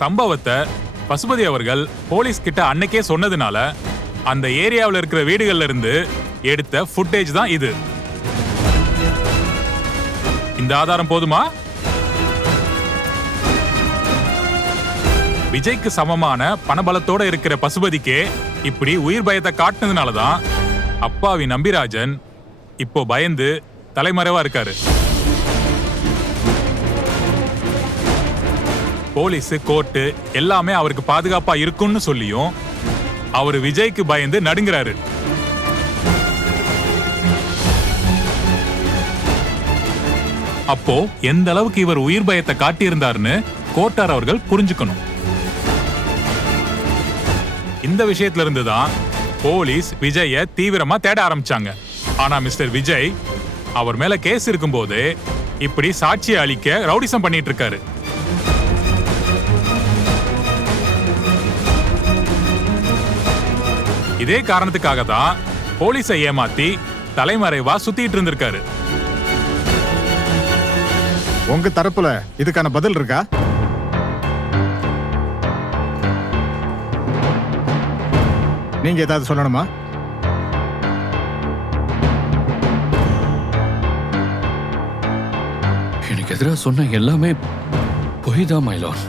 சம்பவத்தை பசுபதி அவர்கள் போலீஸ் கிட்ட அன்னைக்கே சொன்னதுனால அந்த ஏரியாவில் இருக்கிற வீடுகள்ல இருந்து எடுத்த ஃபுட்டேஜ் தான் இது. இந்த ஆதாரம் போதுமா? விஜய்க்கு சமமான பணபலத்தோட இருக்கிற பசுபதிக்கே இப்படி உயிர் பயத்தை காட்டுனதுனாலதான் அப்பாவி நம்பிராஜன் இப்போ பயந்து தலைமறைவா இருக்காரு. போலீஸ், கோர்ட்டு எல்லாமே அவருக்கு பாதுகாப்பா இருக்கும்னு சொல்லியும் அவரு விஜய்க்கு பயந்து நடுங்குறாரு. அப்போ எந்த அளவுக்கு இவர் உயிர் பயத்தை காட்டியிருந்தாருன்னு கோட்டார் அவர்கள் புரிஞ்சுக்கணும். இந்த விஷயத்துல இருந்துதான் போலீஸ் விஜய தீவிரமா தேட ஆரம்பிச்சாங்க. ஆனா மிஸ்டர் விஜய் அவர் மேல கேஸ் இருக்கும்போது இப்படி சாட்சியை அளிக்க ரவுடிசம் பண்ணிட்டு இருக்காரு. இதே காரணத்துக்காக தான் போலீஸை ஏமாத்தி தலைமறைவா சுத்திட்டு இருந்திருக்காரு. உங்க தரப்புல இதுக்கான பதில் இருக்கா? நீங்க ஏதாவது சொல்லணுமா? எனக்கு எதிராக சொன்ன எல்லாமே பொய் தான் மைலான்.